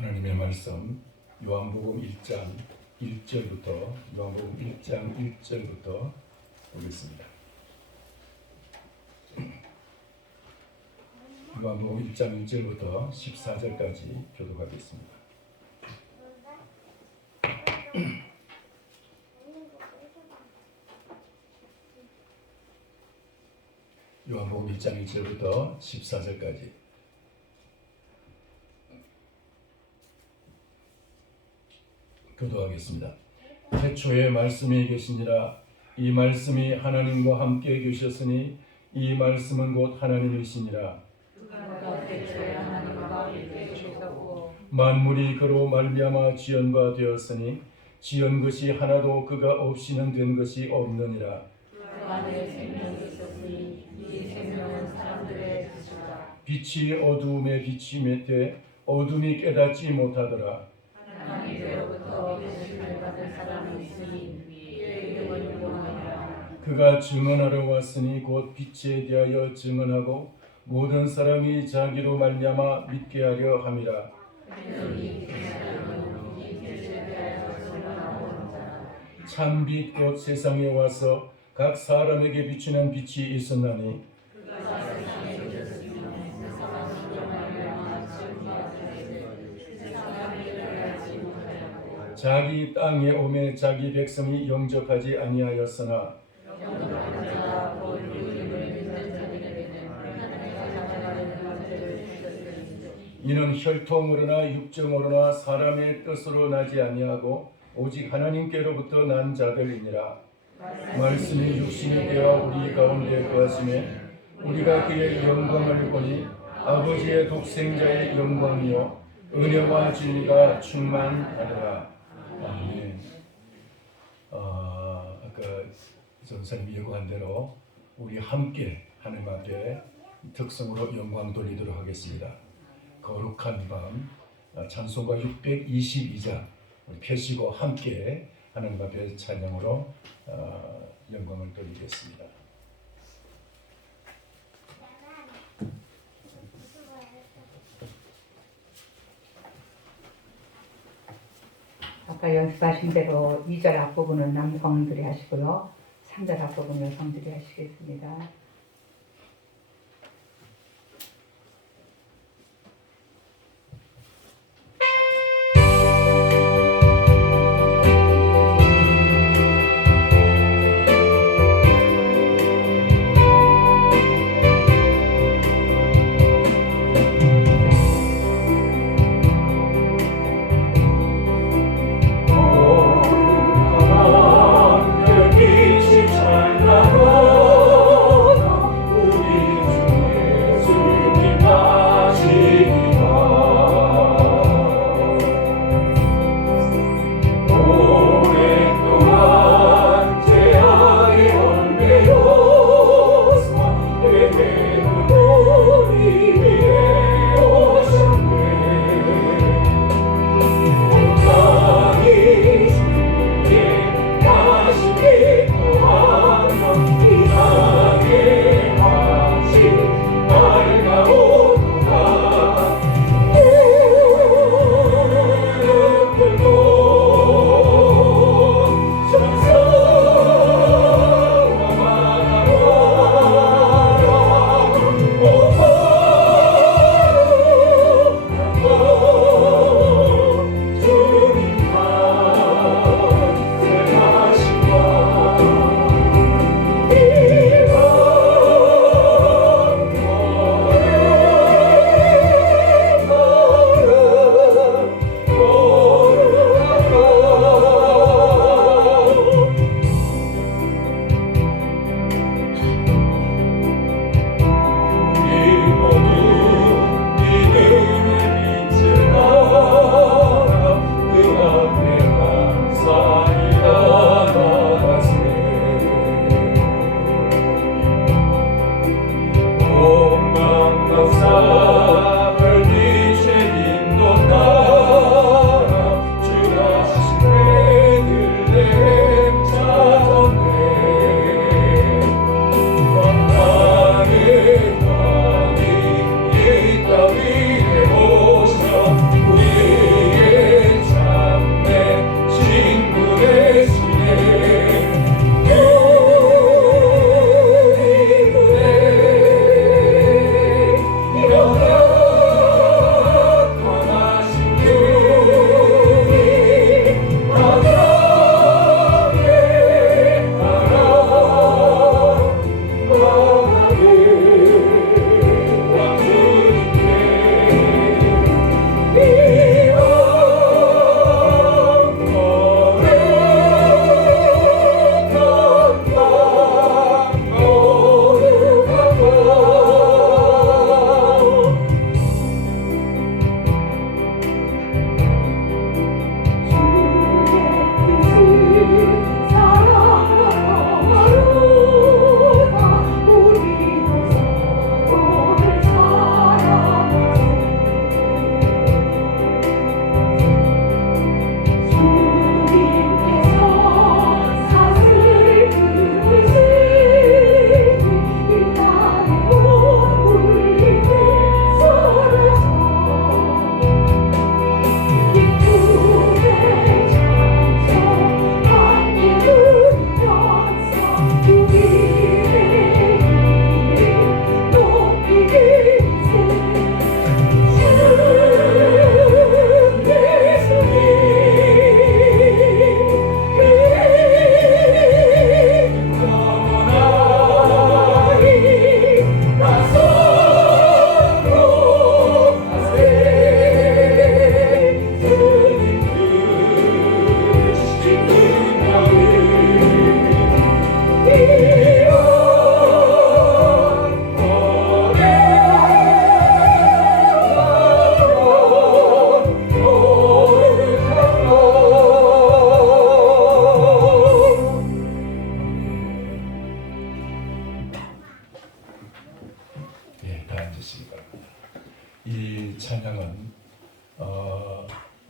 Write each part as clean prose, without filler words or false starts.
하나님의 말씀 요한복음 1장 1절부터 요한복음 1장 1절부터 보겠습니다. 요한복음 1장 1절부터 14절까지 교독하겠습니다. 요한복음 1장 1절부터 14절까지 교도하겠습니다. 태초에 말씀이 계시니라. 이 말씀이 하나님과 함께 계셨으니 이 말씀은 곧 하나님이시니라. 만물이 그로 말미암아 지은 바 되었으니 지은 것이 하나도 그가 없이는 된 것이 없느니라. 빛이 어두움에 비치매 어둠이 깨닫지 못하더라. 그가 증언하러 왔으니 곧 빛에 대하여 증언하고 모든 사람이 자기로 말미암아 믿게 하려 함이라. 참빛 곧 세상에 와서 각 사람에게 비추는 빛이 있었나니 자기 땅에 오매 자기 백성이 영접하지 아니하였으나 이는 혈통으로나 육정으로나 사람의 뜻으로 나지 아니하고 오직 하나님께로부터 난 자들이니라. 말씀이 육신이 되어 우리 가운데 거하심에 우리가 그의 영광을 보니 아버지의 독생자의 영광이요 은혜와 진리가 충만하더라. 아멘. 아까 전사님이 예고한 대로 우리 함께 하나님 앞에 특성으로 영광 돌리도록 하겠습니다. 거룩한 밤 찬송가 622장 펴시고 함께 하나님 앞에 찬양으로 영광을 돌리겠습니다. 아까 연습하신 대로 2절 앞부분은 남성들이 하시고요. 3절 앞부분은 여성들이 하시겠습니다. 빛이 찬란한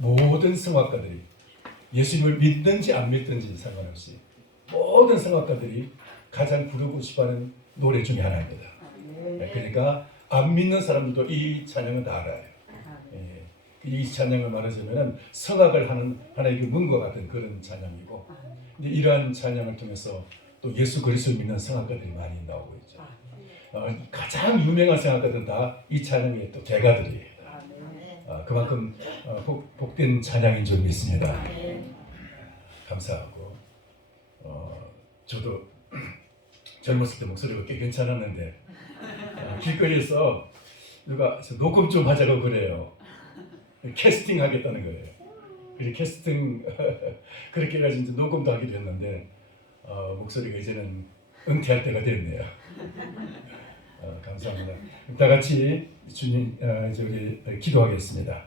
모든 성악가들이 예수님을 믿든지 안 믿든지 상관없이 모든 성악가들이 가장 부르고 싶어하는 노래 중에 하나입니다. 그러니까 안 믿는 사람들도 이 찬양은 다 알아요. 예. 이 찬양을 말하자면 성악을 하는 하나의 그 문과 같은 그런 찬양이고, 근데 이러한 찬양을 통해서 또 예수 그리스도를 믿는 성악가들이 많이 나오고 있죠. 가장 유명한 성악가들은 다 이 찬양의 또 대가들이에요. 그만큼 복된 찬양인 줄 믿습니다. 감사하고, 저도 젊었을 때 목소리가 꽤 괜찮았는데 길거리에서 누가 녹음 좀 하자고 그래요. 캐스팅 하겠다는 거예요. 그래서 캐스팅 그렇게 해가지고 이제 녹음도 하게 됐는데 목소리가 이제는 은퇴할 때가 됐네요. 감사합니다. 다 같이 주님 이제 우리 기도하겠습니다.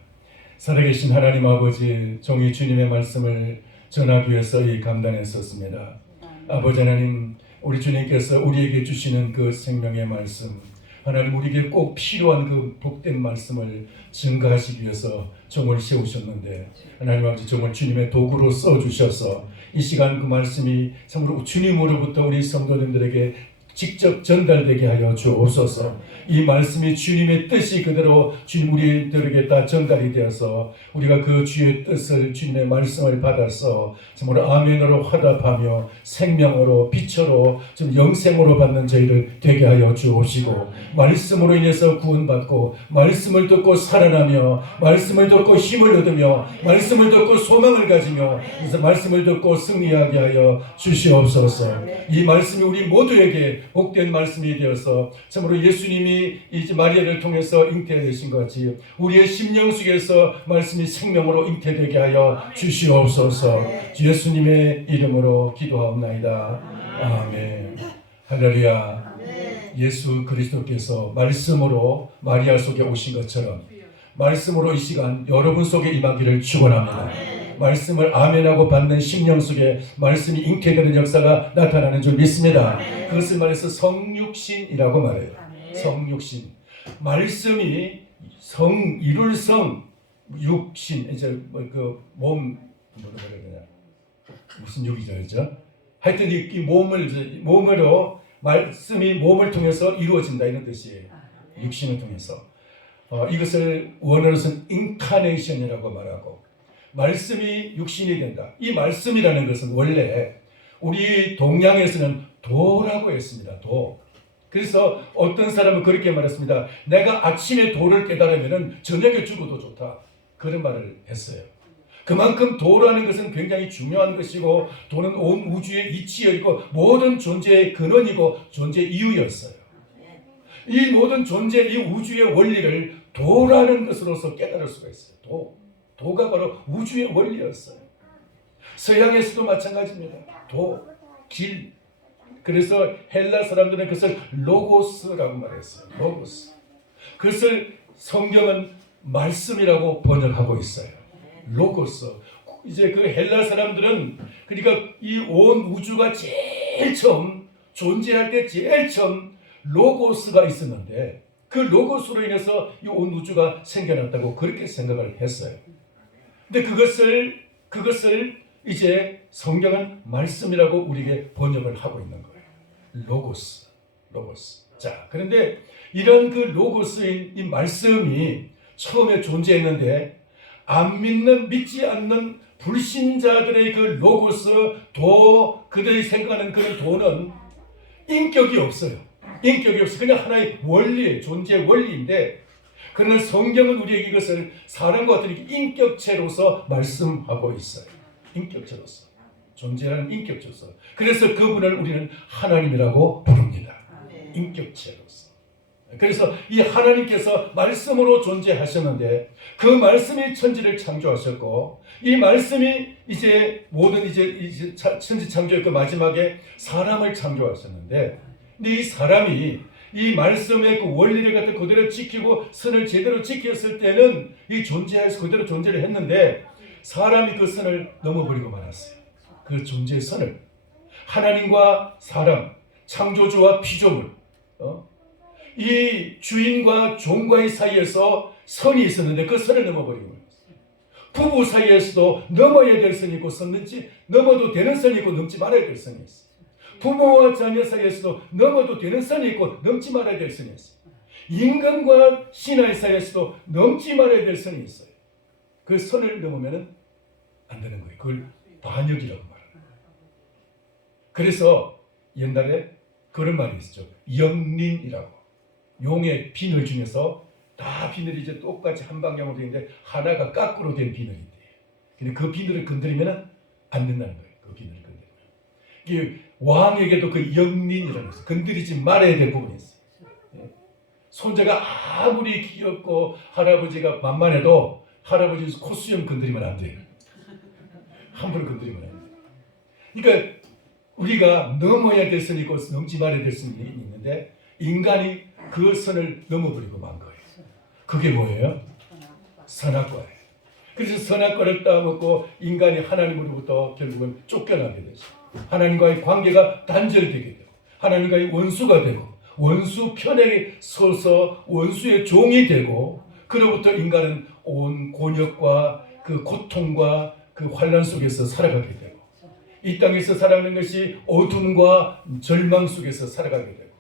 살아계신 하나님 아버지, 종이 주님의 말씀을 전하기 위해서 이 강단에 섰습니다. 아버지 하나님, 우리 주님께서 우리에게 주시는 그 생명의 말씀, 하나님 우리에게 꼭 필요한 그 복된 말씀을 증거하시기 위해서 종을 세우셨는데, 하나님 아버지 종을 주님의 도구로 써주셔서 이 시간 그 말씀이 참으로 주님으로부터 우리 성도님들에게 직접 전달되게 하여 주옵소서. 이 말씀이 주님의 뜻이 그대로 주님 우리들에게 다 전달이 되어서 우리가 그 주의 뜻을, 주님의 말씀을 받아서 정말 아멘으로 화답하며 생명으로 빛으로 좀 영생으로 받는 저희를 되게 하여 주옵시고, 말씀으로 인해서 구원받고 말씀을 듣고 살아나며 말씀을 듣고 힘을 얻으며 말씀을 듣고 소망을 가지며 그래서 말씀을 듣고 승리하게 하여 주시옵소서. 이 말씀이 우리 모두에게 복된 말씀이 되어서 참으로 예수님이 이제 마리아를 통해서 잉태되신 것 같이 우리의 심령 속에서 말씀이 생명으로 잉태되게 하여 주시옵소서. 예수님의 이름으로 기도하옵나이다. 아멘. 할렐루야. 예수 그리스도께서 말씀으로 마리아 속에 오신 것처럼 말씀으로 이 시간 여러분 속에 임하기를 축원합니다. 말씀을 아멘하고 받는 심령 속에 말씀이 잉태되는 역사가 나타나는 줄 믿습니다. 그것을 말해서 성육신이라고 말해요. 성육신. 말씀이 성 이룰 성 육신, 이제 그 몸 뭐라 그래야 되냐, 무슨 육이죠, 그죠? 하여튼 이 몸으로 말씀이 몸을 통해서 이루어진다 이런 뜻이에요. 육신을 통해서. 이것을 원어로서는 인카네이션이라고 말하고, 말씀이 육신이 된다. 이 말씀이라는 것은 원래 우리 동양에서는 도라고 했습니다. 도. 그래서 어떤 사람은 그렇게 말했습니다. 내가 아침에 도를 깨달으면 저녁에 죽어도 좋다. 그런 말을 했어요. 그만큼 도라는 것은 굉장히 중요한 것이고, 도는 온 우주의 이치이고 모든 존재의 근원이고 존재 이유였어요. 이 모든 존재, 이 우주의 원리를 도라는 것으로서 깨달을 수가 있어요. 도가 바로 우주의 원리였어요. 서양에서도 마찬가지입니다. 길. 그래서 헬라 사람들은 그것을 로고스라고 말했어요. 로고스. 그것을 성경은 말씀이라고 번역하고 있어요. 로고스. 이제 그 헬라 사람들은, 그러니까 이 온 우주가 제일 처음 존재할 때 제일 처음 로고스가 있었는데, 그 로고스로 인해서 이 온 우주가 생겨났다고 그렇게 생각을 했어요. 근데 그것을 이제 성경은 말씀이라고 우리에게 번역을 하고 있는 거예요. 로고스. 자, 그런데 이런 그 로고스인 이 말씀이 처음에 존재했는데, 안 믿는, 믿지 않는 불신자들의 그 로고스, 그들이 생각하는 그런 도는 인격이 없어요. 그냥 하나의 원리, 존재 원리인데, 그러나 성경은 우리에게 이것을 사람과 같은 인격체로서 말씀하고 있어요. 인격체로서. 존재하는 인격체로서. 그래서 그분을 우리는 하나님이라고 부릅니다. 인격체로서. 그래서 이 하나님께서 말씀으로 존재하셨는데, 그 말씀이 천지를 창조하셨고, 이 말씀이 이제 모든 이제 천지 창조의 그 마지막에 사람을 창조하셨는데, 근데 이 사람이 이 말씀의 그 원리를 갖다 그대로 지키고 선을 제대로 지켰을 때는 이 존재해서 그대로 존재를 했는데, 사람이 그 선을 넘어버리고 말았어요. 그 존재의 선을. 하나님과 사람, 창조주와 피조물, 이 주인과 종과의 사이에서 선이 있었는데 그 선을 넘어버리고 말았어요. 부부 사이에서도 넘어야 될 선이 있고 넘어도 되는 선이 있고 넘지 말아야 될 선이 있어요. 부모와 자녀 사이에서도 넘어도 되는 선이 있고 넘지 말아야 될 선이 있어요. 인간과 신하의 사이에서도 넘지 말아야 될 선이 있어요. 그 선을 넘으면 안 되는 거예요. 그걸 반역이라고 말합니다. 그래서 옛날에 그런 말이 있었죠. 영린이라고. 용의 비늘 중에서 다 비늘이 이제 똑같이 한 방향으로 되는데 하나가 거꾸로 된 비늘인데, 근데 그 비늘을 건드리면 안 된다는 거예요. 그 비늘을 건드리면. 이게 왕에게도 그 영린이라는 것을 건드리지 말아야 될 부분이 있어요. 손자가 아무리 귀엽고 할아버지가 만만해도 할아버지 콧수염 건드리면 안 돼요. 함부로 건드리면 안 돼요. 그러니까 우리가 넘어야 될 선이 있고 넘지 말아야 될 선이 있는데 인간이 그 선을 넘어버리고 만 거예요. 그게 뭐예요? 선악과예요. 그래서 선악과를 따먹고 인간이 하나님으로부터 결국은 쫓겨나게 되죠. 하나님과의 관계가 단절되게 되고 하나님과의 원수가 되고 원수 편에 서서 원수의 종이 되고 그로부터 인간은 온 곤욕과 그 고통과 그 환난 속에서 살아가게 되고 이 땅에서 살아가는 것이 어둠과 절망 속에서 살아가게 되고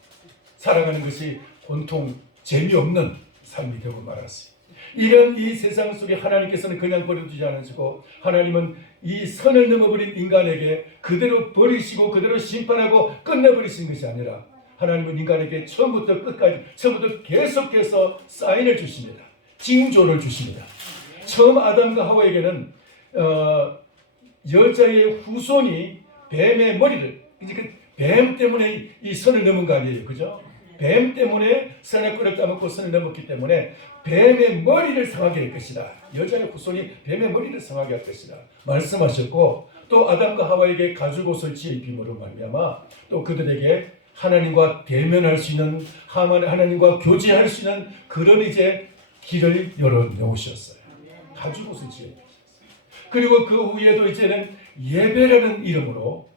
살아가는 것이 온통 재미없는 삶이 되고 말았어요. 이런 이 세상 속에 하나님께서는 그냥 버려두지 않으시고 하나님은 이 선을 넘어버린 인간에게 그대로 버리시고 그대로 심판하고 끝내버리신 것이 아니라 하나님은 인간에게 처음부터 계속해서 사인을 주십니다. 징조를 주십니다. 처음 아담과 하와에게는 여자의 후손이 뱀의 머리를, 뱀 때문에 이 선을 넘은 거 아니에요, 그죠? 뱀 때문에 선악과를 따먹고 선을 넘었기 때문에 뱀의 머리를 상하게 할 것이다. 여자의 후손이 뱀의 머리를 상하게 할 것이다 말씀하셨고, 또 아담과 하와에게 가죽옷을 입힘으로 말미암아 또 그들에게 하나님과 대면할 수 있는, 하나님과 교제할 수 있는 그런 이제 길을 열어 놓으셨어요. 가죽옷을 입히셨어요. 그리고 그 후에도 이제는 예배라는 이름으로,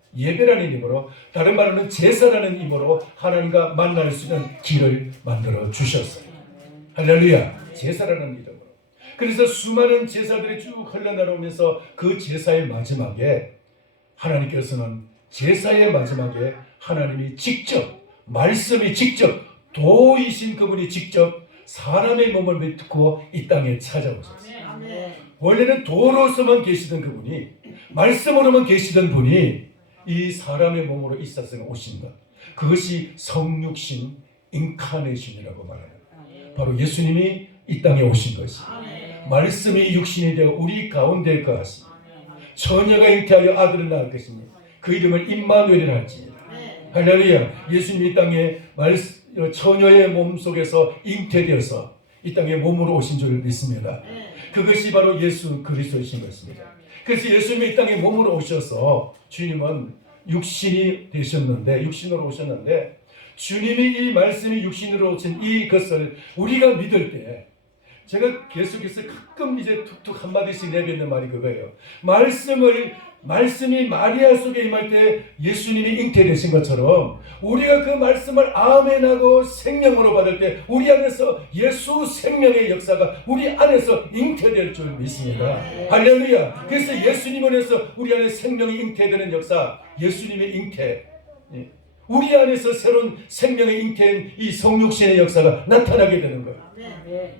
다른 말로는 제사라는 이름으로 하나님과 만날 수 있는 길을 만들어 주셨어요. 할렐루야. 제사라는 이름으로. 그래서 수많은 제사들이 쭉 흘러나오면서 그 제사의 마지막에 하나님께서는 제사의 마지막에 하나님이 직접, 말씀이 직접, 도이신 그분이 직접 사람의 몸을 믿고 이 땅에 찾아오셨어요. 원래는 도로서만 계시던 그분이, 말씀으로만 계시던 분이 이 사람의 몸으로 이 세상에 오신 것, 그것이 성육신 인카네이션이라고 말합니다. 바로 예수님이 이 땅에 오신 것이, 말씀이 육신이 되어 우리 가운데 거하시니 처녀가 잉태하여 아들을 낳을 것이니 그 이름을 임마누엘이라 할지니라. 할렐루야. 예수님이 이 땅에 처녀의 몸 속에서 잉태되어서 이 땅에 몸으로 오신 줄 믿습니다. 그것이 바로 예수 그리스도이신 것입니다. 그래서 예수님이 이 땅에 몸으로 오셔서 주님은 육신으로 오셨는데 주님이 이 말씀이 육신으로 오신 이것을 우리가 믿을 때, 제가 계속해서 가끔 이제 툭툭 한마디씩 내뱉는 말이 그거예요. 말씀이 마리아 속에 임할 때 예수님이 잉태되신 것처럼 우리가 그 말씀을 아멘하고 생명으로 받을 때 우리 안에서 예수 생명의 역사가 우리 안에서 잉태될 줄 믿습니다. 할렐루야. 그래서 예수님 안에서 우리 안에 생명이 잉태되는 역사, 예수님의 잉태, 우리 안에서 새로운 생명의 잉태인 이 성육신의 역사가 나타나게 되는 거예요.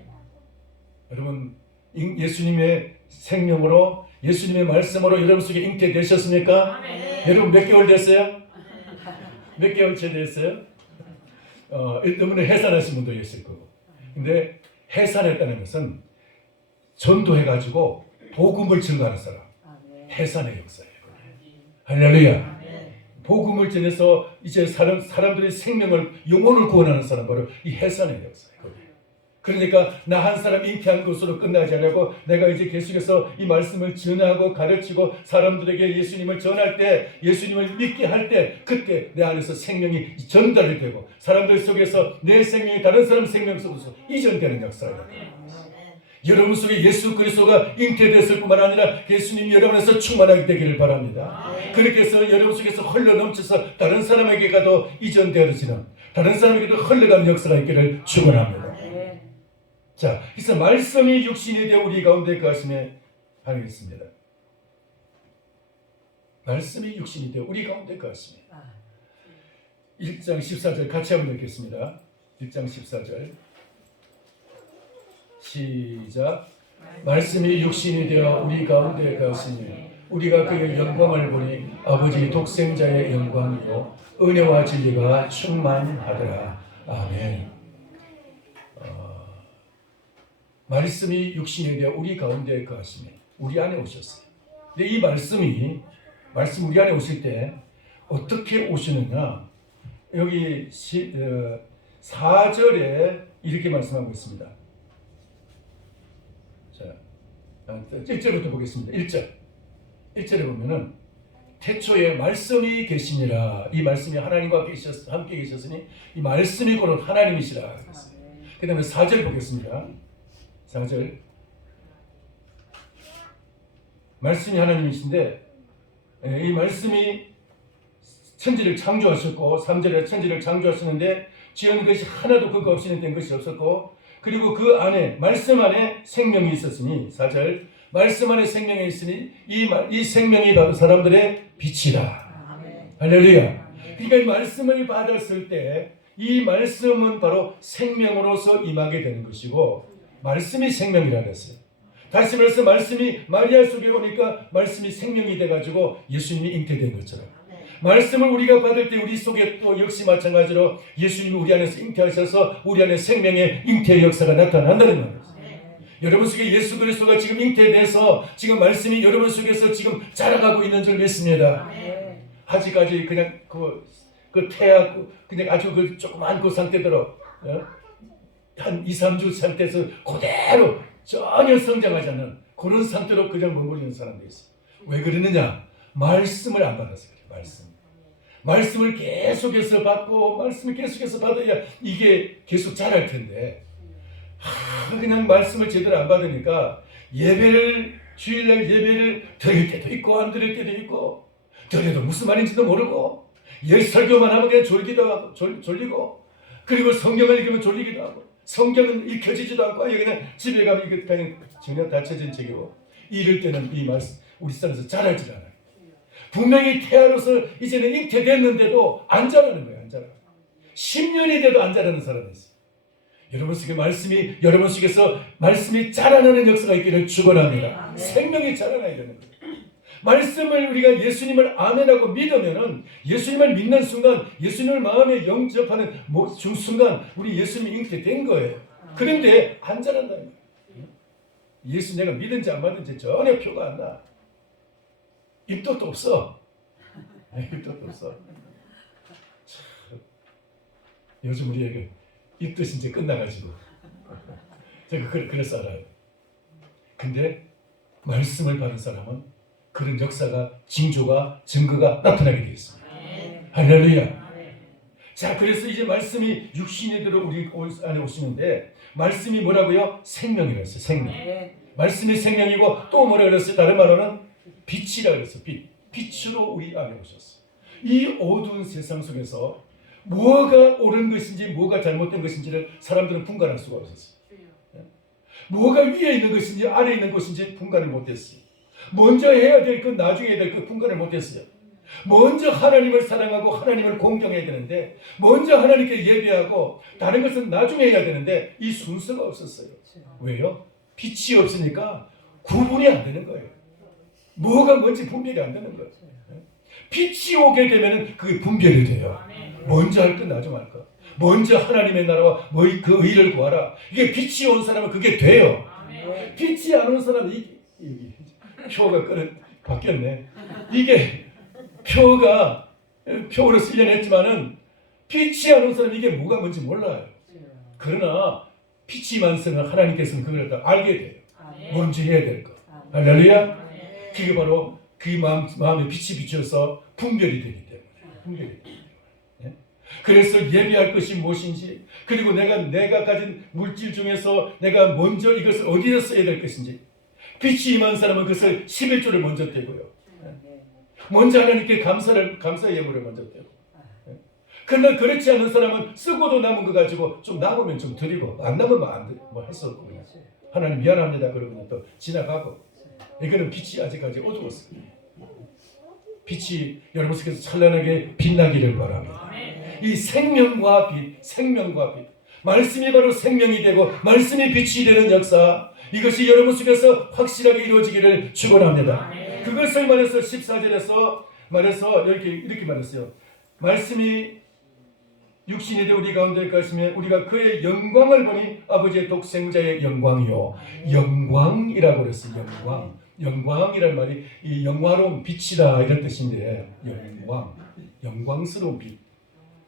여러분, 예수님의 생명으로, 예수님의 말씀으로 여러분 속에 잉태되셨습니까? 여러분 몇 개월 됐어요? 몇 개월째 됐어요? 때문에 해산하신 분도 있을 거고. 근데 해산했다는 것은 전도해가지고 복음을 증거하는 사람, 해산의 역사예요. 할렐루야. 복음을 전해서 이제 사람들의 생명을, 영혼을 구원하는 사람, 바로 이 해산의 역사예요. 그러니까 나 한 사람 잉태한 것으로 끝나지 않고 내가 이제 계속해서 이 말씀을 전하고 가르치고 사람들에게 예수님을 전할 때, 예수님을 믿게 할 때, 그때 내 안에서 생명이 전달이 되고 사람들 속에서 내 생명이 다른 사람 생명 속에서 이전되는 역사예요. 여러분 속에 예수 그리스도가 잉태됐을 뿐만 아니라 예수님이 여러분에서 충만하게 되기를 바랍니다. 그렇게 해서 여러분 속에서 흘러넘쳐서 다른 사람에게 가도 이전되어지는, 다른 사람에게도 흘러가는 역사가 있기를 축원합니다. 자, 그래서 말씀이 육신이 되어 우리 가운데 거하시네. 하겠습니다. 말씀이 육신이 되어 우리 가운데 거하시며 1장 14절 같이 한번 읽겠습니다. 1장 14절 시작. 말씀이 육신이 되어 우리 가운데 거하시니 우리가 그의 영광을 보니 아버지 독생자의 영광이요 은혜와 진리가 충만하더라. 아멘. 말씀이 육신이 되어 우리 가운데 거하시니 우리 안에 오셨어요. 근데 이 말씀 우리 안에 오실 때 어떻게 오시느냐? 여기 4절에 이렇게 말씀하고 있습니다. 자, 1절부터 보겠습니다. 1절에 보면은 태초에 말씀이 계시니라. 이 말씀이 하나님과 함께 계셨으니 이 말씀이 곧 하나님이시라. 그 다음에 4절 보겠습니다. 4절 말씀이 하나님이신데 이 말씀이 천지를 창조하셨고 3절에 천지를 창조하셨는데 지은 것이 하나도 그거 없이는 된 것이 없었고 그리고 그 안에 말씀 안에 생명이 있었으니 4절 말씀 안에 생명이 있으니 이 생명이 바로 사람들의 빛이다. 할렐루야. 그러니까 이 말씀을 받았을 때 이 말씀은 바로 생명으로서 임하게 되는 것이고 말씀이 생명이라 그랬어요. 다시 말해서 말씀이 마리아 속에 오니까 말씀이 생명이 돼가지고 예수님이 잉태된 것처럼 말씀을 우리가 받을 때 우리 속에 또 역시 마찬가지로 예수님이 우리 안에서 잉태하셔서 우리 안에 생명의 잉태의 역사가 나타난다는 말이에요. 여러분 속에 예수 그리스도가 지금 잉태돼서 지금 말씀이 여러분 속에서 지금 자라가고 있는 줄 믿습니다. 아직까지 그냥 그 태아 그냥 아주 그 조그만 그 상태대로 한 2-3주 상태에서 그대로 전혀 성장하지 않는 그런 상태로 그냥 머무르는 사람도 있어요. 왜 그러느냐? 말씀을 안 받아서 그래요. 말씀을 계속해서 받고 말씀을 계속해서 받아야 이게 계속 자랄 텐데 그냥 말씀을 제대로 안 받으니까 주일날 예배를 드릴 때도 있고 안 드릴 때도 있고 드려도 무슨 말인지도 모르고 설교만 하면 그냥 졸리고 그리고 성경을 읽으면 졸리기도 하고 성경은 읽혀지지도 않고 그냥 집에 가면 이게 그냥 전혀 닫혀진 책이고 이럴 때는 이 말씀 우리 삶에서 자라질 않아요. 분명히 태아로서 이제는 잉태됐는데도 안 자라는 거예요. 안 자라. 10년이 돼도 안 자라는 사람이 있어요. 여러분 속에 여러분 속에서 말씀이 자라나는 역사가 있기를 축원합니다. 생명이 자라나야 되는 거예요. 말씀을 우리가 예수님을 아멘하고 믿으면은 예수님을 믿는 순간 예수님을 마음에 영접하는 순간 우리 예수님이 잉태된 거예요. 그런데 안 자란다는 거예요. 예수 내가 믿은지 안 믿은지 전혀 표가 안 나. 입덧도 없어. 입덧도 없어. 요즘 우리에게 입덧이 이제 끝나가지고 제가 그래서 알아요. 근데 말씀을 받은 사람은 그런 역사가 징조가 증거가 나타나게 되어 있습니다. 할렐루야. 자, 그래서 이제 말씀이 육신이 들어 우리 안에 오시는데 말씀이 뭐라고요? 생명이라고 했어요. 생명. 말씀이 생명이고 또 뭐라 그랬어요? 다른 말로는 빛이라고 그랬어요. 빛으로 우리 안에 오셨어요. 이 어두운 세상 속에서 뭐가 옳은 것인지 뭐가 잘못된 것인지를 사람들은 분간할 수가 없었어요. 뭐가 위에 있는 것인지 아래에 있는 것인지 분간을 못했어요. 먼저 해야 될 것, 나중에 해야 될 것 분간을 못했어요. 먼저 하나님을 사랑하고 하나님을 공경해야 되는데 먼저 하나님께 예배하고 다른 것은 나중에 해야 되는데 이 순서가 없었어요. 왜요? 빛이 없으니까 구분이 안 되는 거예요. 뭐가 뭔지 분별이 안 되는 거예요. 빛이 오게 되면 그게 분별이 돼요. 먼저 할 것, 나중에 할 것. 먼저 하나님의 나라와 그 의를 구하라. 이게 빛이 온 사람은 그게 돼요. 빛이 안 온 사람은 표가 바뀌었네. 이게 표로 쓰려냈지만은 빛이 안 온 사람은 이게 뭐가 뭔지 몰라요. 그러나 빛이 많으면 하나님께서는 그걸 다 알게 돼요. 먼저 해야 될 것. 할렐루야. 그게 바로 그 마음에 빛이 비춰서 분별이 되기 때문에. 그래서 예배할 것이 무엇인지 그리고 내가 가진 물질 중에서 내가 먼저 이것을 어디에 써야 될 것인지 빛이 임한 사람은 그것을 11조를 먼저 떼고요. 먼저 하나님께 감사의 예물을 먼저 떼고. 그러나 그렇지 않은 사람은 쓰고도 남은 거 가지고 좀 남으면 좀 드리고 안 남으면 안 돼. 뭐 할 수 없고 하나님 미안합니다. 그러면 또 지나가고 이거는 빛이 아직까지 어두웠어요. 빛이 여러분 속에서 찬란하게 빛나기를 바랍니다. 이 생명과 빛, 생명과 빛, 말씀이 바로 생명이 되고 말씀이 빛이 되는 역사, 이것이 여러분 속에서 확실하게 이루어지기를 축원합니다. 그것을 말해서 14절에서 말해서 이렇게 말했어요. 말씀이 육신이 되어 우리 가운데 가시면 우리가 그의 영광을 보니 아버지의 독생자의 영광이요. 영광이라고 그랬어요. 영광. 영광이라는 말이 이 영화로운 빛이다 이런 뜻인데, 영광, 영광스러운 빛,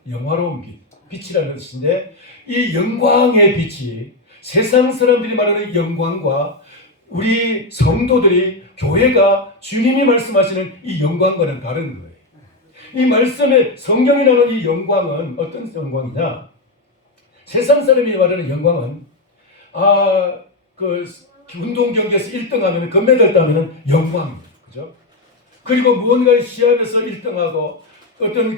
영화로운 빛, 빛이라는 뜻인데, 이 영광의 빛이 세상 사람들이 말하는 영광과 우리 성도들이, 교회가 주님이 말씀하시는 이 영광과는 다른 거예요. 이 말씀에 성경이 나오는 이 영광은 어떤 영광이냐? 세상 사람이 말하는 영광은 그 운동 경기에서 1등하면 금메달 따면 영광입니다. 그죠? 그리고 무언가 시합에서 1등하고 어떤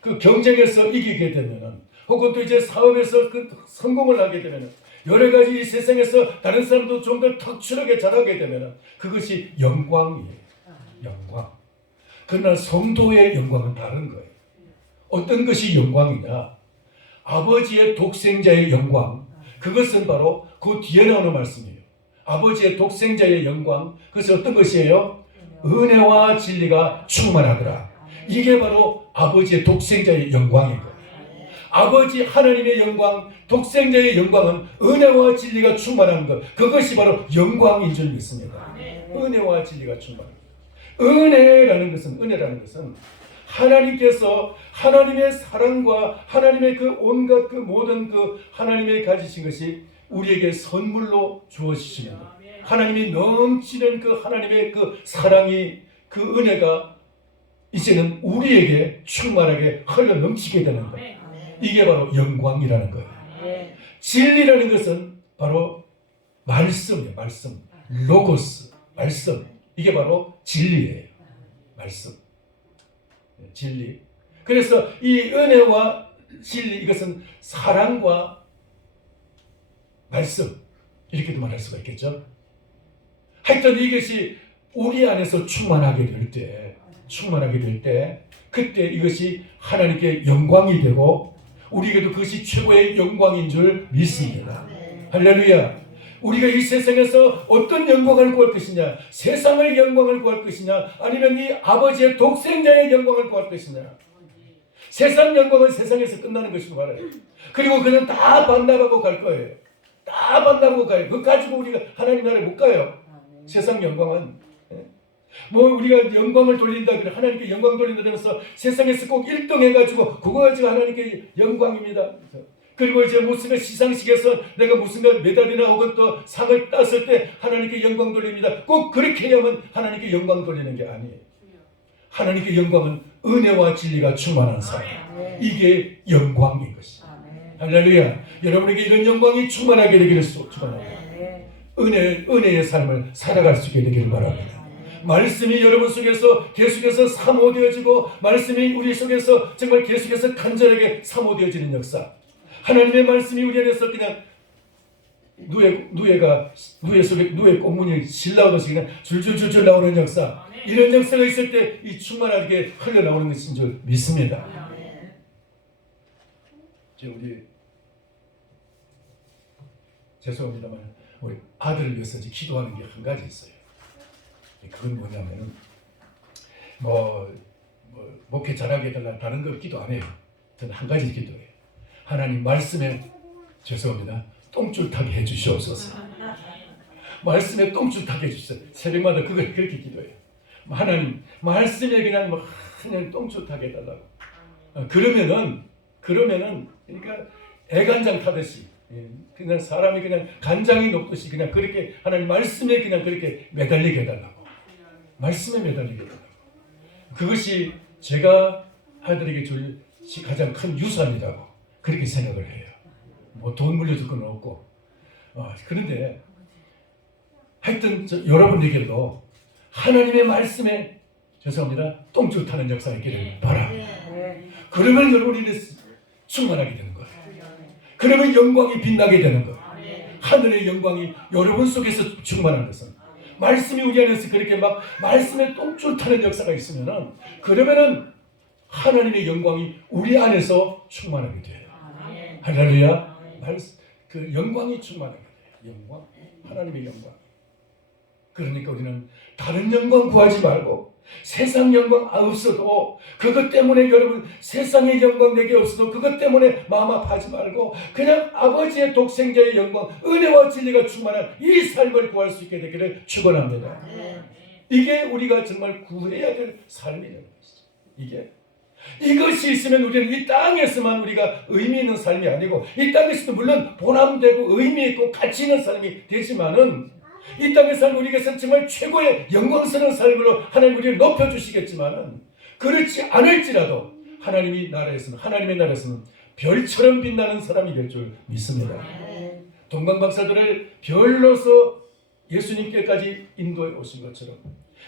그 경쟁에서 이기게 되면은, 혹은 또 이제 사업에서 그 성공을 하게 되면은, 여러 가지 이 세상에서 다른 사람도 좀 더 턱출하게 잘하게 되면은 그것이 영광이에요. 영광. 그러나 성도의 영광은 다른 거예요. 어떤 것이 영광이냐? 아버지의 독생자의 영광. 그것은 바로 그 뒤에 나오는 말씀이에요. 아버지의 독생자의 영광. 그것은 어떤 것이에요? 은혜와 진리가 충만하더라. 이게 바로 아버지의 독생자의 영광인 거예요. 아버지 하나님의 영광, 독생자의 영광은 은혜와 진리가 충만한 것. 그것이 바로 영광인 줄 믿습니다. 은혜와 진리가 충만한 것. 은혜라는 것은 하나님께서 하나님의 사랑과 하나님의 그 온갖 그 모든 그 하나님의 가지신 것이 우리에게 선물로 주어지십니다. 하나님이 넘치는 그 하나님의 그 사랑이, 그 은혜가 이제는 우리에게 충만하게 흘러 넘치게 되는 것. 이게 바로 영광이라는 거예요. 진리라는 것은 바로 말씀이에요. 말씀, 로고스, 말씀. 이게 바로 진리예요. 말씀, 진리. 그래서 이 은혜와 진리, 이것은 사랑과 말씀, 이렇게도 말할 수가 있겠죠. 하여튼 이것이 우리 안에서 충만하게 될 때, 그때 이것이 하나님께 영광이 되고 우리에게도 그것이 최고의 영광인 줄 믿습니다. 할렐루야. 우리가 이 세상에서 어떤 영광을 구할 것이냐? 세상의 영광을 구할 것이냐? 아니면 이 아버지의 독생자의 영광을 구할 것이냐? 세상 영광은 세상에서 끝나는 것이고 말아요. 그리고 그는 다 반납하고 갈 거예요. 다 반납하고 가요. 그거 가지고 우리가 하나님 나라에 못 가요. 세상 영광은. 뭐 우리가 영광을 돌린다 그래, 하나님께 영광 돌린다 그러면서 세상에서 꼭 1등 해가지고 그거 가지고 하나님께 영광입니다. 그리고 이제 무슨 시상식에서 내가 무슨 메달이나 혹은 또 상을 땄을 때 하나님께 영광 돌립니다. 꼭 그렇게 해야만 하나님께 영광 돌리는 게 아니에요. 하나님께 영광은 은혜와 진리가 충만한 삶. 이게 영광인 것이죠. 할렐루야. 여러분에게 이런 영광이 충만하게 되기를 축원합니다. 은혜의 삶을 살아갈 수 있게 되기를 바랍니다. 말씀이 여러분 속에서 계속해서 사모되어지고 말씀이 우리 속에서 정말 계속해서 간절하게 사모되어지는 역사. 하나님의 말씀이 우리 안에서 그냥 누에 꽃무늬 실나오듯이 그냥 줄줄줄줄 나오는 역사. 이런 역사가 있을 때 이 충만하게 흘러나오는 것인 줄 믿습니다. 우리 죄송합니다만 우리 아들을 위해서 기도하는 게 한 가지 있어요. 그건 뭐냐면은 목회 잘하게 해달라 다른 거 기도 안 해요. 저는 한 가지 기도해요. 하나님 말씀에 죄송합니다. 똥줄 타게 해주시옵소서. 말씀에 똥줄 타게 해주세요. 새벽마다 그걸 그렇게 기도해요. 하나님 말씀에 그냥 똥줄 타게 해달라고. 그러면은 그러니까 애간장 타듯이 그냥 사람이 그냥 간장이 녹듯이 그냥 그렇게 하나님 말씀에 그냥 그렇게 매달리게 해달라고. 말씀에 매달리게 해달라고. 그것이 제가 아들에게 줄 가장 큰 유산이라고 그렇게 생각을 해요. 뭐 돈 물려줄 건 없고. 그런데 하여튼 여러분에게도 하나님의 말씀에 죄송합니다. 똥줄 타는 역사가 있기를 바랍니다. 그러면 여러분이 충만하게 되는 거예요. 그러면 영광이 빛나게 되는 거예요. 하늘의 영광이 여러분 속에서 충만한 것은 말씀이 우리 안에서 그렇게 막 말씀에 똥줄 타는 역사가 있으면은 그러면은 하나님의 영광이 우리 안에서 충만하게 돼요. 할렐루야. 그 영광이 충만하게 돼요. 영광, 하나님의 영광. 그러니까 우리는 다른 영광 구하지 말고 세상 영광 없어도 그것 때문에 여러분 세상의 영광 내게 없어도 그것 때문에 마음 아파하지 말고 그냥 아버지의 독생자의 영광 은혜와 진리가 충만한 이 삶을 구할 수 있게 되기를 축원합니다. 이게 우리가 정말 구해야 될 삶이라는 것이죠. 이것이 있으면 우리는 이 땅에서만 우리가 의미 있는 삶이 아니고 이 땅에서도 물론 보람되고 의미 있고 가치 있는 삶이 되지만은 이 땅의 삶 우리에게서는 정말 최고의 영광스러운 삶으로 하나님 우리를 높여주시겠지만은 그렇지 않을지라도 하나님의 나라에서는 별처럼 빛나는 사람이 될 줄 믿습니다. 동방박사들을 별로서 예수님께까지 인도해 오신 것처럼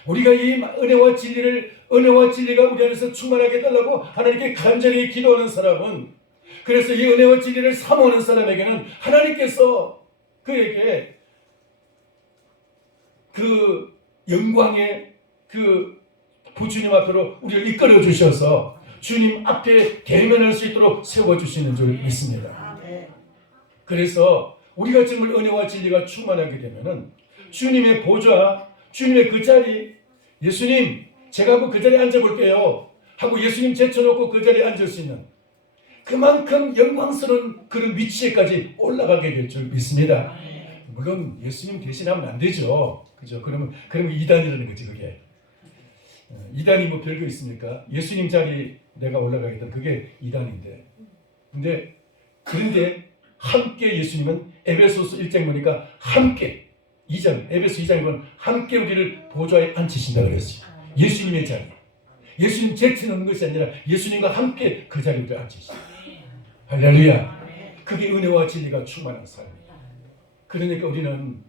우리가 이 은혜와 진리가 우리 안에서 충만하게 해달라고 하나님께 간절히 기도하는 사람은 그래서 이 은혜와 진리를 사모하는 사람에게는 하나님께서 그에게 그 영광의 그 부주님 앞으로 우리를 이끌어 주셔서 주님 앞에 대면할 수 있도록 세워주시는 줄 믿습니다. 그래서 우리가 정말 은혜와 진리가 충만하게 되면은 주님의 보좌, 주님의 그 자리, 예수님 제가 한번 그 자리에 앉아볼게요 하고 예수님 제쳐놓고 그 자리에 앉을 수 있는 그만큼 영광스러운 그런 위치에까지 올라가게 될 줄 믿습니다. 물론 예수님 대신하면 안 되죠. 그죠? 그러면 이단이라는 거지 그게. 이단이 뭐 별거 있습니까? 예수님 자리 내가 올라가겠다. 그게 이단인데. 그런데 함께 예수님은 에베소서 1장 보니까 함께 2장 에베소 2장에 보면 함께 우리를 보좌에 앉히신다 그랬어요. 예수님의 자리. 예수님 제치는 것이 아니라 예수님과 함께 그 자리를 앉히신다. 할렐루야. 그게 은혜와 진리가 충만한 삶이에요. 그러니까 우리는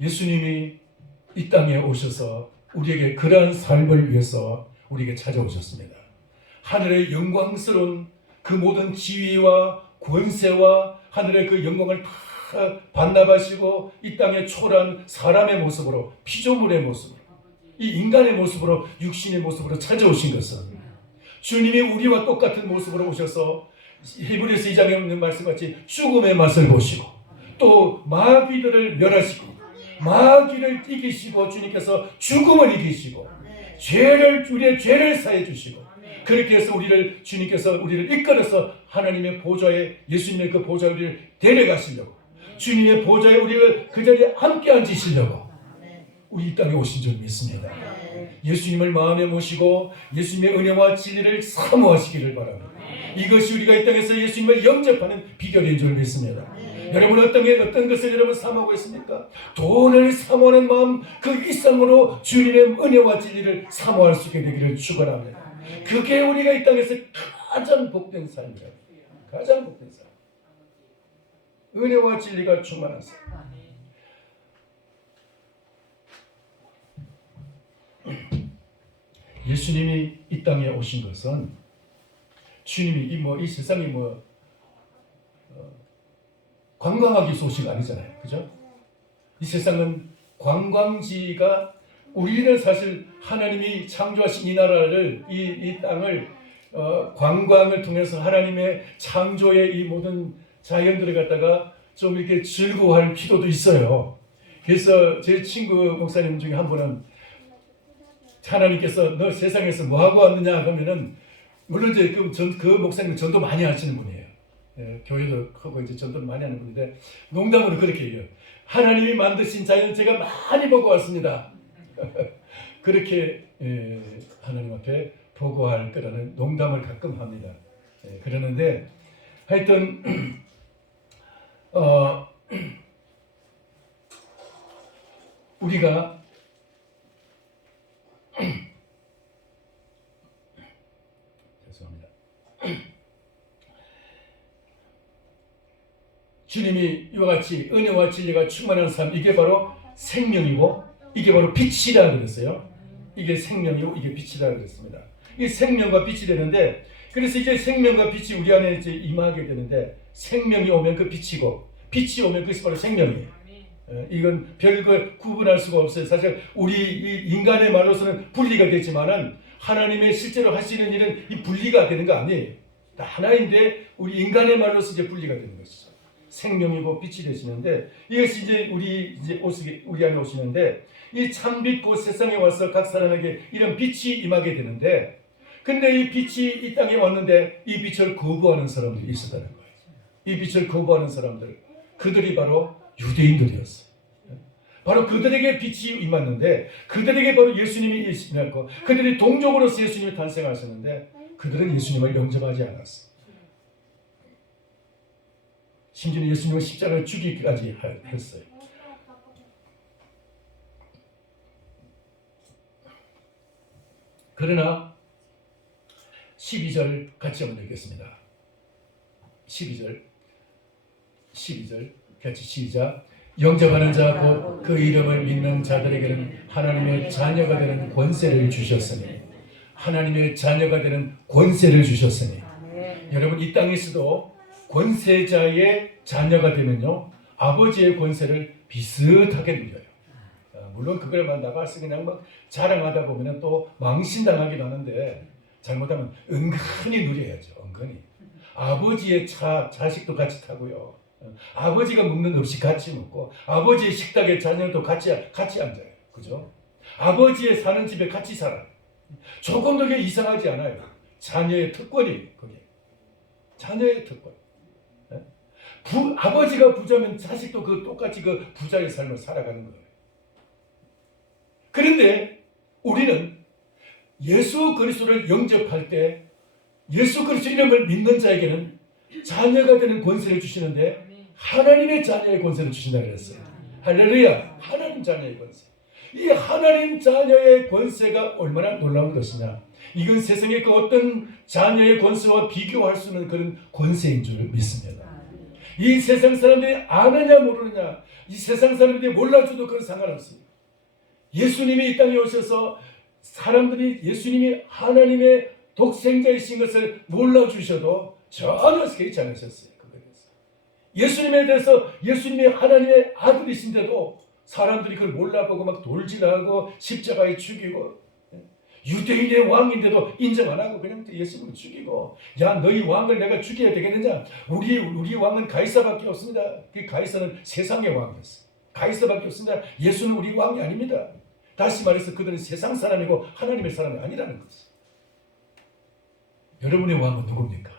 예수님이 이 땅에 오셔서 우리에게 그러한 삶을 위해서 우리에게 찾아오셨습니다. 하늘의 영광스러운 그 모든 지위와 권세와 하늘의 그 영광을 다 반납하시고 이 땅에 초라한 사람의 모습으로 피조물의 모습으로 이 인간의 모습으로 육신의 모습으로 찾아오신 것은 주님이 우리와 똑같은 모습으로 오셔서 히브리서 2장에 있는 말씀같이 죽음의 맛을 보시고 또 마귀들을 멸하시고 마귀를 이기시고 주님께서 죽음을 이기시고 우리의 죄를 사해 주시고 그렇게 해서 주님께서 우리를 이끌어서 하나님의 보좌에 예수님의 그 보좌에 우리를 데려가시려고 주님의 보좌에 우리를 그 자리에 함께 앉히시려고 우리 이 땅에 오신 줄 믿습니다. 예수님을 마음에 모시고 예수님의 은혜와 진리를 사모하시기를 바랍니다. 이것이 우리가 이 땅에서 예수님을 영접하는 비결인 줄 믿습니다. 여러분 어떤 것을 여러분 사모하고 있습니까? 돈을 사모하는 마음 그 이상으로 주님의 은혜와 진리를 사모할 수 있게 되기를 축원합니다. 그게 우리가 이 땅에서 가장 복된 삶이에요. 가장 복된 삶. 은혜와 진리가 충만한 삶. 예수님이 이 땅에 오신 것은 주님이 이 세상이 관광하기 위해서 오신 거 아니잖아요. 그죠? 이 세상은 관광지가 우리는 사실 하나님이 창조하신 이 나라를 이 땅을 관광을 통해서 하나님의 창조의 이 모든 자연들을 갖다가 좀 이렇게 즐거워할 필요도 있어요. 그래서 제 친구 목사님 중에 한 분은 하나님께서 너 세상에서 뭐 하고 왔느냐 하면은 물론 이제 그 목사님은 전도 많이 하시는 분이에요. 교회도 하고 이제 전도를 많이 하는 분인데 농담으로 그렇게 얘기해요. 하나님이 만드신 자연을 제가 많이 보고 왔습니다. 그렇게 하나님 앞에 보고할 거라는 농담을 가끔 합니다. 그러는데 하여튼 우리가 죄송합니다. 주님이 이와 같이 은혜와 진리가 충만한 삶, 이게 바로 생명이고 이게 바로 빛이라 그랬어요. 이게 생명이고 이게 빛이라 그랬습니다. 이 생명과 빛이 되는데 그래서 이제 생명과 빛이 우리 안에 이제 임하게 되는데 생명이 오면 그 빛이고 빛이 오면 그것이 바로 생명이에요. 이건 별거 구분할 수가 없어요. 사실 우리 이 인간의 말로서는 분리가 되지만은 하나님의 실제로 하시는 일은 이 분리가 되는 거 아니에요. 다 하나인데 우리 인간의 말로서 이제 분리가 되는 것이죠. 생명이고 빛이 되시는데 이것이 이제 우리 안에 오시는데 이 참빛 곧 세상에 와서 각 사람에게 이런 빛이 임하게 되는데 근데 이 빛이 이 땅에 왔는데 이 빛을 거부하는 사람들이 있었다는 거예요. 이 빛을 거부하는 사람들 그들이 바로 유대인들이었어요. 바로 그들에게 빛이 임했는데 그들에게 바로 예수님이 임했고 그들이 동족으로서 예수님이 탄생하셨는데 그들은 예수님을 영접하지 않았어요. 심지어 예수님을 십자가를 죽이기까지 했어요. 그러나 12절 같이 한번 읽겠습니다. 12절 같이 시작. 영접하는 자 곧 그 이름을 믿는 자들에게는 하나님의 자녀가 되는 권세를 주셨으니 하나님의 자녀가 되는 권세를 주셨으니 여러분 이 땅에서도 권세자의 자녀가 되면요 아버지의 권세를 비슷하게 누려요. 물론 그걸 막 나가서 그냥 막 자랑하다 보면 또 망신당하기도 하는데 잘못하면 은근히 누려야죠. 은근히 아버지의 차 자식도 같이 타고요. 아버지가 먹는 음식 같이 먹고 아버지의 식탁에 자녀도 같이 앉아요. 그죠? 아버지의 사는 집에 같이 살아요. 조금도 이상하지 않아요. 자녀의 특권이 그게. 자녀의 특권. 아버지가 부자면 자식도 그 똑같이 그 부자의 삶을 살아가는 거예요. 그런데 우리는 예수 그리스도를 영접할 때 예수 그리스도 이름을 믿는 자에게는 자녀가 되는 권세를 주시는데 하나님의 자녀의 권세를 주신다고 그랬어요. 할렐루야. 하나님 자녀의 권세. 이 하나님 자녀의 권세가 얼마나 놀라운 것이냐. 이건 세상의 그 어떤 자녀의 권세와 비교할 수 없는 그런 권세인 줄 믿습니다. 이 세상 사람들이 아느냐 모르느냐 이 세상 사람들이 몰라줘도 그건 상관없습니다. 예수님이 이 땅에 오셔서 사람들이 예수님이 하나님의 독생자이신 것을 몰라주셔도 전혀 개의치 않으셨어요. 예수님에 대해서 예수님이 하나님의 아들이신데도 사람들이 그걸 몰라보고 막 돌질하고 십자가에 죽이고 유대인의 왕인데도 인정 안 하고 그냥 예수님을 죽이고 야 너희 왕을 내가 죽여야 되겠느냐 우리 왕은 가이사밖에 없습니다. 그 가이사는 세상의 왕이었어요. 가이사밖에 없습니다. 예수는 우리 왕이 아닙니다. 다시 말해서 그들은 세상 사람이고 하나님의 사람이 아니라는 거죠. 여러분의 왕은 누굽니까?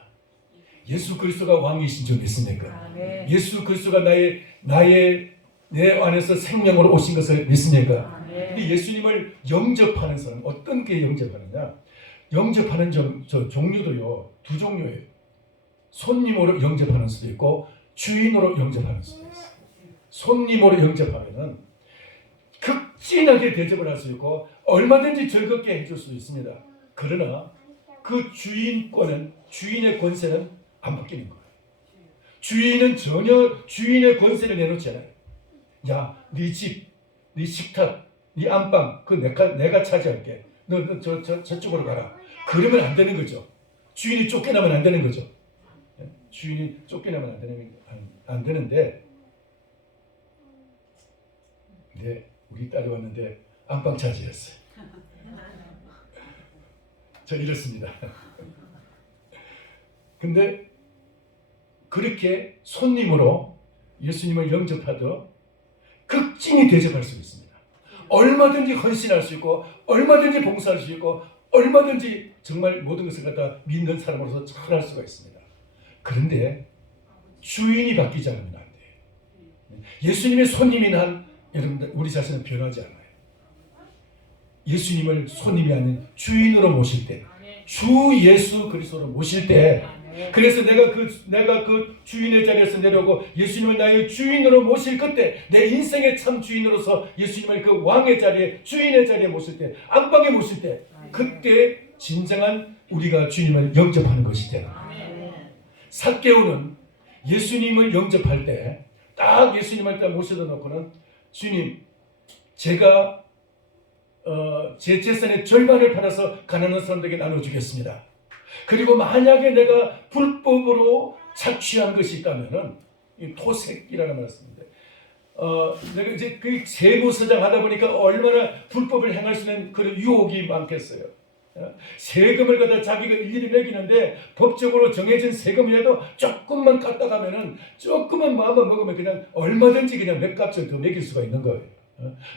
예수 그리스도가 왕이신 줄 믿습니까? 예수 그리스도가 내 안에서 생명으로 오신 것을 믿습니까? 근데 예수님을 영접하는 사람 어떤 게 영접하느냐? 영접하는 종류도요 두 종류예요. 손님으로 영접하는 수도 있고 주인으로 영접하는 수도 있어요. 손님으로 영접하면은 극진하게 대접을 할 수 있고 얼마든지 즐겁게 해줄 수 있습니다. 그러나 그 주인의 권세는 안 바뀌는 거예요. 주인은 전혀 주인의 권세를 내놓지 않아요. 야, 네 집, 네 식탁, 네 안방, 그 내가 차지할게. 너 저쪽으로 가라. 그러면 안 되는 거죠. 주인이 쫓겨나면 안 되는 거죠. 주인이 쫓겨나면 안 되는데, 근데 우리 딸이 왔는데 안방 차지했어요. 저 이렇습니다. 근데 그렇게 손님으로 예수님을 영접하도 극진히 대접할 수 있습니다. 얼마든지 헌신할 수 있고 얼마든지 봉사할 수 있고 얼마든지 정말 모든 것을 갖다 믿는 사람으로서 잘할 수가 있습니다. 그런데 주인이 바뀌지 않으면 안 돼요. 예수님의 손님인 한 여러분들 우리 자신은 변하지 않아요. 예수님을 손님이 아닌 주인으로 모실 때, 주 예수 그리스도로 모실 때, 그래서 내가 그 주인의 자리에서 내려오고 예수님을 나의 주인으로 모실 그때, 내 인생의 참 주인으로서 예수님을 그 왕의 자리에, 주인의 자리에 모실 때, 안방에 모실 때, 그때 진정한 우리가 주님을 영접하는 것이잖아. 삭개오는 예수님을 영접할 때 딱 예수님을 딱 모셔다 놓고는 주님, 제가 제 재산의 절반을 팔아서 가난한 사람들에게 나눠주겠습니다. 그리고 만약에 내가 불법으로 착취한 것이 있다면은 이 토색이라는 말씀인데 내가 이제 그 세무서장 하다 보니까 얼마나 불법을 행할 수 있는 그런 유혹이 많겠어요. 세금을 갖다 자기가 일일이 매기는데 법적으로 정해진 세금이라도 조금만 깎다 가면은 조금만 마음을 먹으면 그냥 얼마든지 그냥 몇 값을 더 매길 수가 있는 거예요.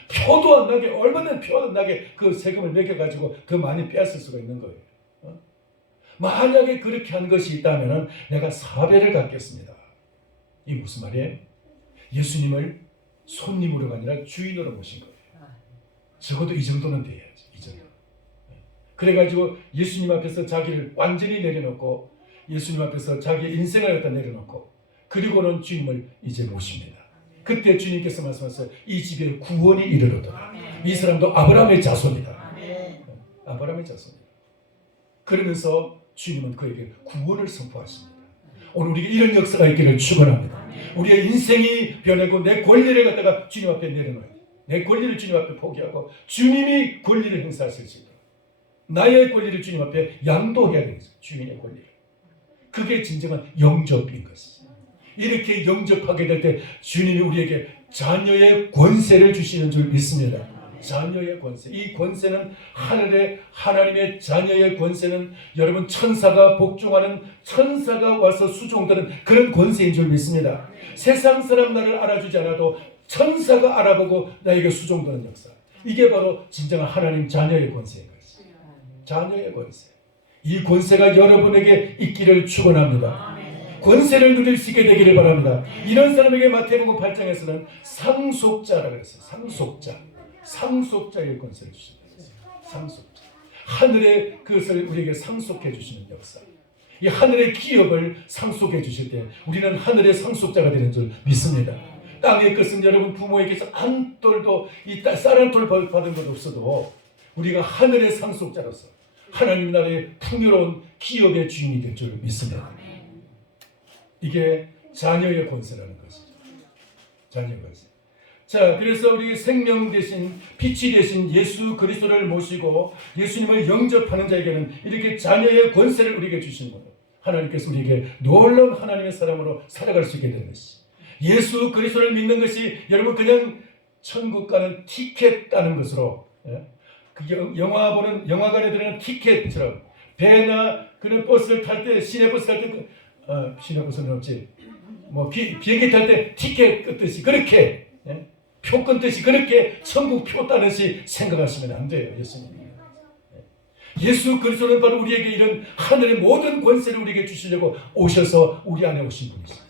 표도 안 나게 얼마든 표도 안 나게 그 세금을 매겨가지고 더 많이 빼앗을 수가 있는 거예요. 만약에 그렇게 한 것이 있다면은 내가 사배를 갖겠습니다. 이 무슨 말이에요? 예수님을 손님으로가 아니라 주인으로 모신 거예요. 적어도 이 정도는 돼야지. 이 정도. 그래가지고 예수님 앞에서 자기를 완전히 내려놓고 예수님 앞에서 자기의 인생을 갖다 내려놓고 그리고는 주님을 이제 모십니다. 그때 주님께서 말씀하셨어요. 이 집에 구원이 이르렀더라. 이 사람도 아브라함의 자손이다. 아브라함의 자손이다. 그러면서 주님은 그에게 구원을 선포하십니다. 오늘 우리가 이런 역사가 있기를 축원합니다. 우리의 인생이 변하고 내 권리를 갖다가 주님 앞에 내려놓아야 돼. 내 권리를 주님 앞에 포기하고 주님이 권리를 행사하실 수 있도록 나의 권리를 주님 앞에 양도해야 되는 거죠. 주인의 권리를. 그게 진정한 영접인 것이죠. 이렇게 영접하게 될 때 주님이 우리에게 자녀의 권세를 주시는 줄 믿습니다. 자녀의 권세. 이 권세는 하늘의 하나님의 자녀의 권세는 여러분 천사가 복종하는 천사가 와서 수종드는 그런 권세인 줄 믿습니다. 세상 사람 나를 알아주지 않아도 천사가 알아보고 나에게 수종드는 역사. 이게 바로 진정한 하나님 자녀의 권세인 것이죠. 자녀의 권세. 이 권세가 여러분에게 있기를 축원합니다. 권세를 누릴 수 있게 되기를 바랍니다. 이런 사람에게 마태복음 8장에서는 상속자라고 했어요. 상속자의 권세를 주신다. 상속자. 하늘의 그것을 우리에게 상속해 주시는 역사. 이 하늘의 기업을 상속해 주실 때 우리는 하늘의 상속자가 되는 줄 믿습니다. 땅의 것은 여러분 부모에게서 한 톨도 쌀 한 톨 받은 것 없어도 우리가 하늘의 상속자로서 하나님 나라의 풍요로운 기업의 주인이 될 줄 믿습니다. 이게 자녀의 권세라는 것이죠. 자녀의 권세. 자, 그래서 우리 생명 대신 빛이 되신 예수 그리스도를 모시고 예수님을 영접하는 자에게는 이렇게 자녀의 권세를 우리에게 주시는 거예요. 하나님께서 우리에게 놀라운 하나님의 사람으로 살아갈 수 있게 되는 것이. 예수 그리스도를 믿는 것이 여러분 그냥 천국 가는 티켓 따는 것으로, 그 영화관에 들어가는 티켓처럼 배나 그런 버스를 탈 때 시내버스 탈 때 시내버스는 없지. 뭐 비행기 탈 때 티켓 끊듯이 그렇게 표 끊듯이 그렇게 천국 표 따듯이 생각하시면 안 돼요. 예수 그리스도는 바로 우리에게 이런 하늘의 모든 권세를 우리에게 주시려고 오셔서 우리 안에 오신 분이십니다.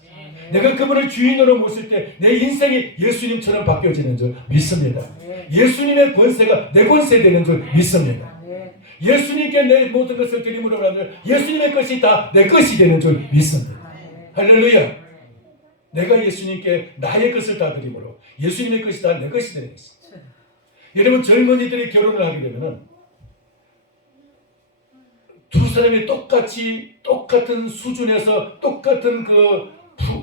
내가 그분을 주인으로 모실 때 내 인생이 예수님처럼 바뀌어지는 줄 믿습니다. 예수님의 권세가 내 권세 되는 줄 믿습니다. 예수님께 내 모든 것을 드림으로 하면 예수님의 것이 다 내 것이 되는 줄 믿습니다. 할렐루야. 내가 예수님께 나의 것을 다 드림으로 예수님의 것이 다 내 것이 되는 것입니다. 여러분 젊은이들이 결혼을 하게 되면은 두 사람이 똑같은 수준에서 똑같은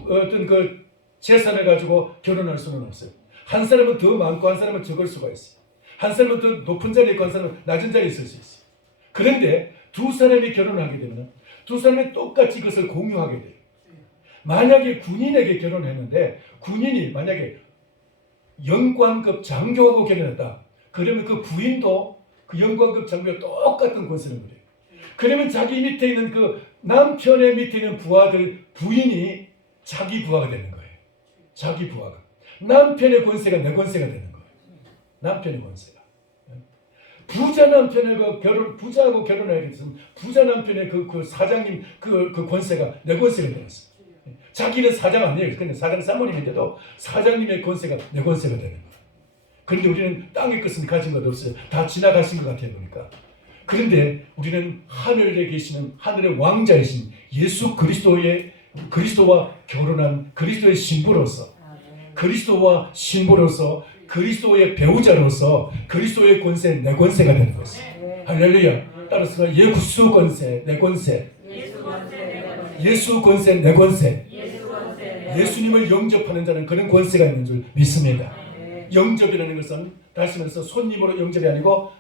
어떤 재산을 가지고 결혼할 수는 없어요. 한 사람은 더 많고 한 사람은 적을 수가 있어요. 한 사람은 더 높은 자리에 있고 한 사람은 낮은 자리에 있을 수 있어요. 그런데 두 사람이 결혼하게 되면 두 사람이 똑같이 그것을 공유하게 돼요. 만약에 군인에게 결혼했는데 군인이 만약에 영관급 장교하고 결혼했다. 그러면 그 부인도 그 영관급 장교와 똑같은 권세를 누려요. 그러면 자기 밑에 있는 그 남편의 밑에 있는 부인이 자기 부하가 되는 거예요. 자기 부하가. 남편의 권세가 내 권세가 되는 거예요. 남편의 권세가. 부자 남편하고 부자하고 결혼하게 됐으면 부자 남편의 그 사장님 그 권세가 내 권세가 되었어요. 자기는 사장 아니에요. 근데 사장 사모님인데도 사장님의 권세가 내 권세가 되는 거예요. 그런데 우리는 땅의 것은 가진 것 없어요. 다 지나가신 것 같아요, 보니까. 그런데 우리는 하늘에 계시는 하늘의 왕자이신 예수 그리스도와 결혼한 그리스도의 신부로서 그리스도의 배우자로서 그리스도의 권세, 내 권세가 되는 것이에요. 할렐루야. 따라서 예수 권세, 내 권세. 예수 권세, 내 권세. 예수님을 영접하는 자는 그런 권세가 있는 줄 믿습니다. 영접이라는 것은 다시 말해서 손님으로 영접이 아니고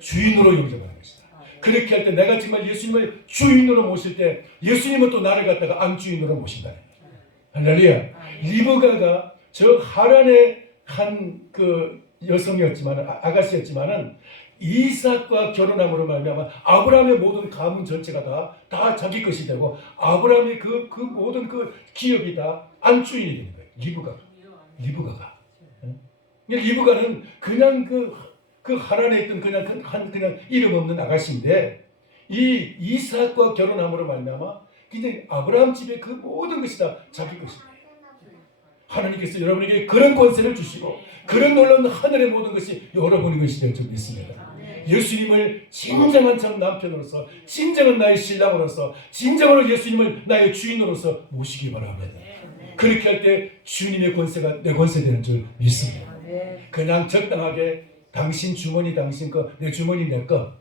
주인으로 영접하는 것이다. 그렇게 할 때 내가 정말 예수님을 주인으로 모실 때 예수님은 또 나를 갖다가 안주인으로 모신다. 할렐루야. 리브가가 저 하란의 한 그 여성이었지만 아가씨였지만은 이삭과 결혼함으로 말미암아 아브라함의 모든 가문 전체가 다 자기 것이 되고 아브라함의 그 모든 그 기업이 다 안주인이 되는 거예요. 리브가가. 리브가는 그냥 그 하란에 있던 그냥 이름 없는 아가씨인데 이 이삭과 결혼함으로 말미암아 그냥 아브라함 집의 그 모든 것이 다 자기 것입니다. 하나님께서 여러분에게 그런 권세를 주시고 그런 놀라운 하늘의 모든 것이 여러분의 것이 될 줄 믿습니다. 예수님을 진정한 참 남편으로서 진정한 나의 신랑으로서 진정으로 예수님을 나의 주인으로서 모시기 바랍니다. 그렇게 할 때 주님의 권세가 내 권세 되는 줄 믿습니다. 그냥 적당하게 당신 주머니 당신 거, 내 주머니 내 거,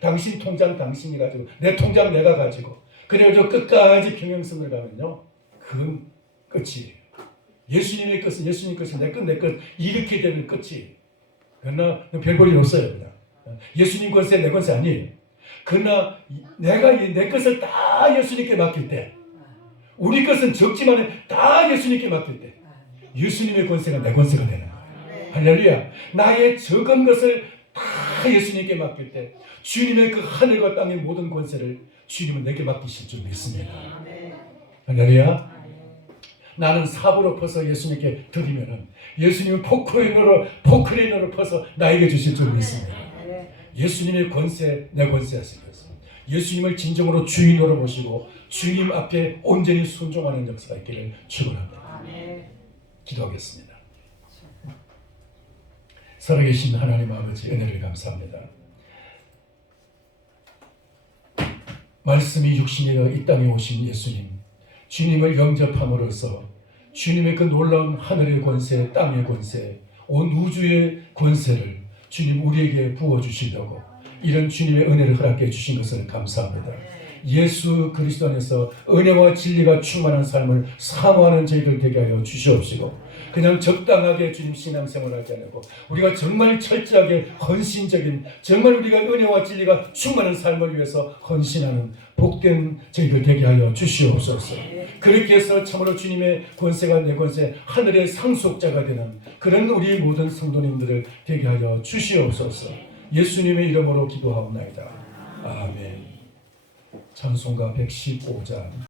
당신 통장 당신이 가지고 내 통장 내가 가지고 그래가지고 끝까지 평행선을 가면요 그건 끝이에요. 예수님의 것은 예수님 것이 내 것 이렇게 되면 끝이. 그러나 별 볼 일 없어요. 그냥 예수님 권세 내 권세 아니에요. 그러나 내가 내 것을 다 예수님께 맡길 때 우리 것은 적지만 다 예수님께 맡길 때 예수님의 권세가 내 권세가 되는 거예요. 할렐루야. 나의 적은 것을 다 예수님께 맡길 때 주님의 그 하늘과 땅의 모든 권세를 주님은 내게 맡기실 줄 믿습니다. 할렐루야. 나는 삽으로 퍼서 예수님께 드리면은 예수님은 포크레인으로 퍼서 나에게 주실 줄 믿습니다. 예수님의 권세 내 권세 하시면서 예수님을 진정으로 주인으로 모시고 주님 앞에 온전히 순종하는 역사가 있기를 축원합니다. 기도하겠습니다. 살아계신 하나님 아버지 은혜를 감사합니다. 말씀이 육신이 되어 이 땅에 오신 예수님 주님을 영접함으로써 주님의 그 놀라운 하늘의 권세, 땅의 권세, 온 우주의 권세를 주님 우리에게 부어주시려고 이런 주님의 은혜를 허락해 주신 것을 감사합니다. 예수 그리스도 안에서 은혜와 진리가 충만한 삶을 사모하는 저희들 되게 하여 주시옵시고 그냥 적당하게 주님 신앙생활하지 않고 우리가 정말 철저하게 헌신적인 정말 우리가 은혜와 진리가 충만한 삶을 위해서 헌신하는 복된 저희들 되게 하여 주시옵소서. 그렇게 해서 참으로 주님의 권세가 내 권세 하늘의 상속자가 되는 그런 우리 모든 성도님들을 되게 하여 주시옵소서. 예수님의 이름으로 기도하옵나이다. 아멘. 찬송가 115장